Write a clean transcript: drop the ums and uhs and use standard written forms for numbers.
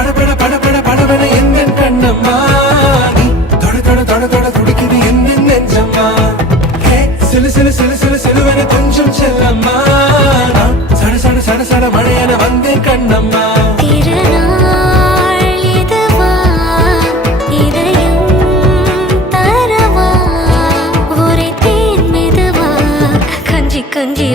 படபட படபட படபட எந்த கண்ணம்மா நீ தொட தொட தொட தொட துடிக்குது எந்த நெஞ்சம்மா ஹே சிலு சிலு சிலு சிலு சிலுவன கொஞ்சம் செல்லம்மா நான் சட சட சட சட மழையன வந்தேன் கண்ணம்மா திருநாள் இதுவா இதயம் தரவா ஒரே தேன் மெதுவா கஞ்சி கஞ்சி